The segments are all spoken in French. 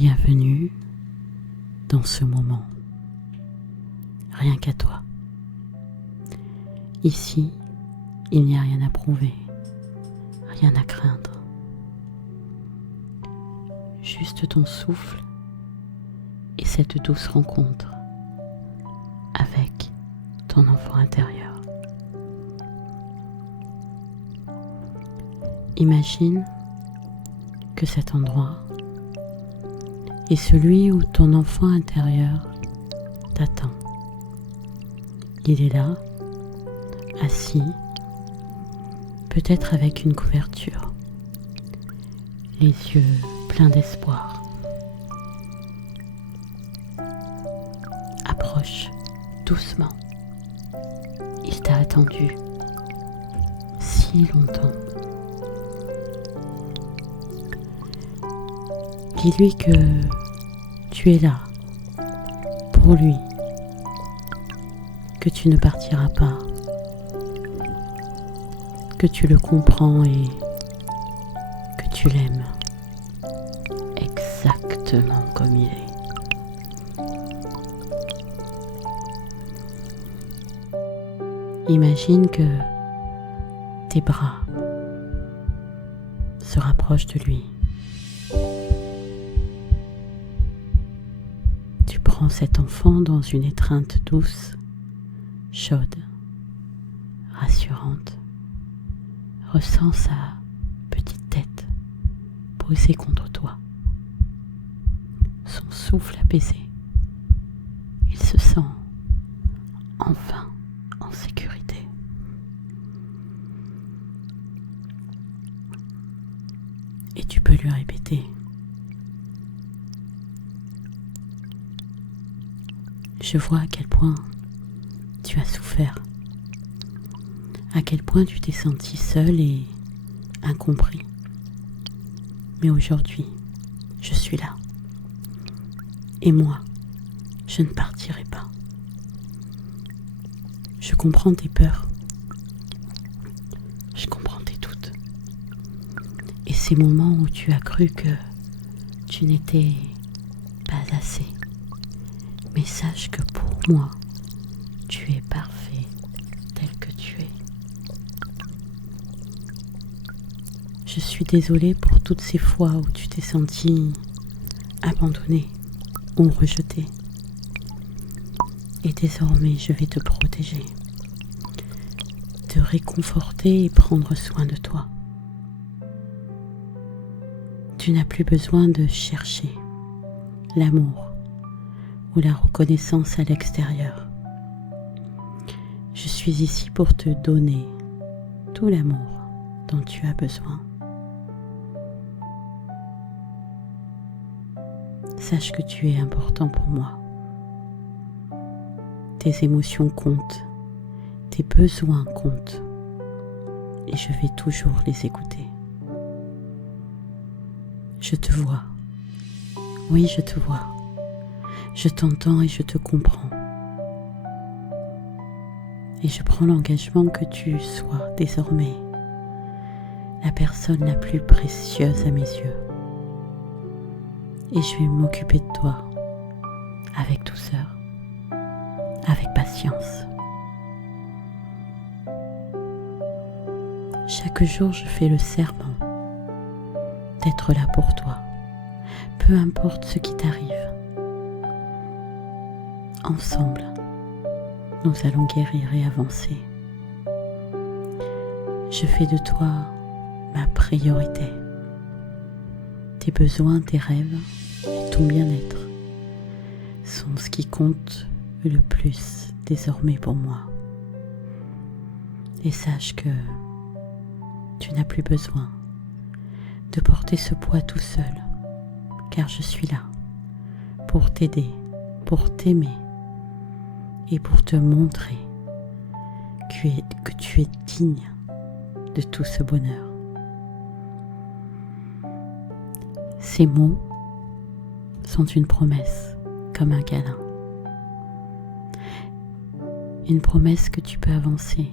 Bienvenue dans ce moment, rien qu'à toi. Ici, il n'y a rien à prouver, rien à craindre. Juste ton souffle et cette douce rencontre avec ton enfant intérieur. Imagine que cet endroit est celui où ton enfant intérieur t'attend. Il est là, assis, peut-être avec une couverture, les yeux pleins d'espoir. Approche doucement. Il t'a attendu si longtemps. Dis-lui que tu es là pour lui, que tu ne partiras pas, que tu le comprends et que tu l'aimes exactement comme il est. Imagine que tes bras se rapprochent de lui. Tu prends cet enfant dans une étreinte douce, chaude, rassurante. Ressens sa petite tête posée contre toi, son souffle apaisé. Il se sent enfin en sécurité. Et tu peux lui répéter: je vois à quel point tu as souffert, à quel point tu t'es senti seul et incompris. Mais aujourd'hui, je suis là. Et moi, je ne partirai pas. Je comprends tes peurs. Je comprends tes doutes. Et ces moments où tu as cru que tu n'étais pas assez. Mais sache que pour moi, tu es parfait tel que tu es. Je suis désolée pour toutes ces fois où tu t'es senti abandonné ou rejeté. Et désormais, je vais te protéger, te réconforter et prendre soin de toi. Tu n'as plus besoin de chercher l'amour ou la reconnaissance à l'extérieur. Je suis ici pour te donner tout l'amour dont tu as besoin. Sache que tu es important pour moi. Tes émotions comptent, tes besoins comptent, et je vais toujours les écouter. Je te vois. Oui, je te vois. Je t'entends et je te comprends. Et je prends l'engagement que tu sois désormais la personne la plus précieuse à mes yeux. Et je vais m'occuper de toi avec douceur, avec patience. Chaque jour, je fais le serment d'être là pour toi, peu importe ce qui t'arrive. Ensemble, nous allons guérir et avancer. Je fais de toi ma priorité. Tes besoins, tes rêves et ton bien-être sont ce qui compte le plus désormais pour moi. Et sache que tu n'as plus besoin de porter ce poids tout seul, car je suis là pour t'aider, pour t'aimer et pour te montrer que tu es digne de tout ce bonheur. Ces mots sont une promesse, comme un câlin. Une promesse que tu peux avancer.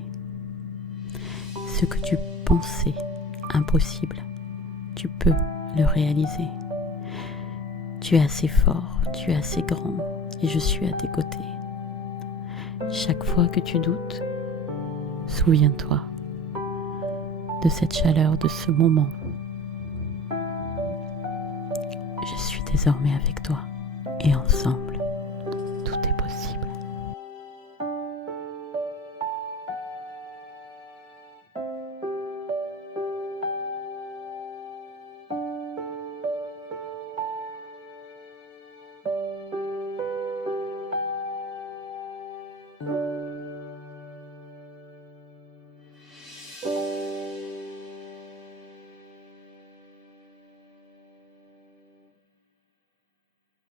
Ce que tu pensais impossible, tu peux le réaliser. Tu es assez fort, tu es assez grand et je suis à tes côtés. Chaque fois que tu doutes, souviens-toi de cette chaleur, de ce moment. Je suis désormais avec toi et ensemble,